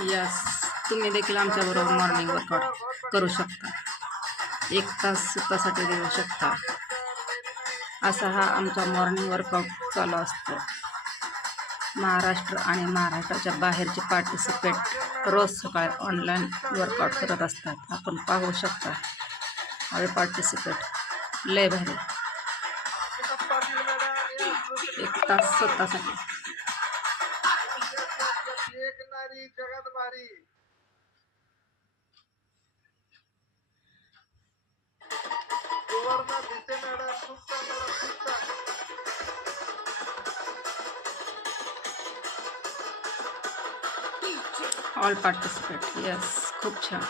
Yes, तुम्ही देखील आमच्याबरोबर मॉर्निंग वर्कआउट करू शकता. 1 तास स्वतःसाठी देऊ शकता. असा हा आमचा मॉर्निंग वर्कआउट चालू असतो. महाराष्ट्र आणि महाराष्ट्राच्या बाहेरचे पार्टिसिपेट रोज सकाळी ऑनलाईन वर्कआउट करत असतात. आपण पाहू शकता. अरे पार्टिसिपेट लय भारी. 1 तास स्वतःसाठी. All participate. यस, खूप छान.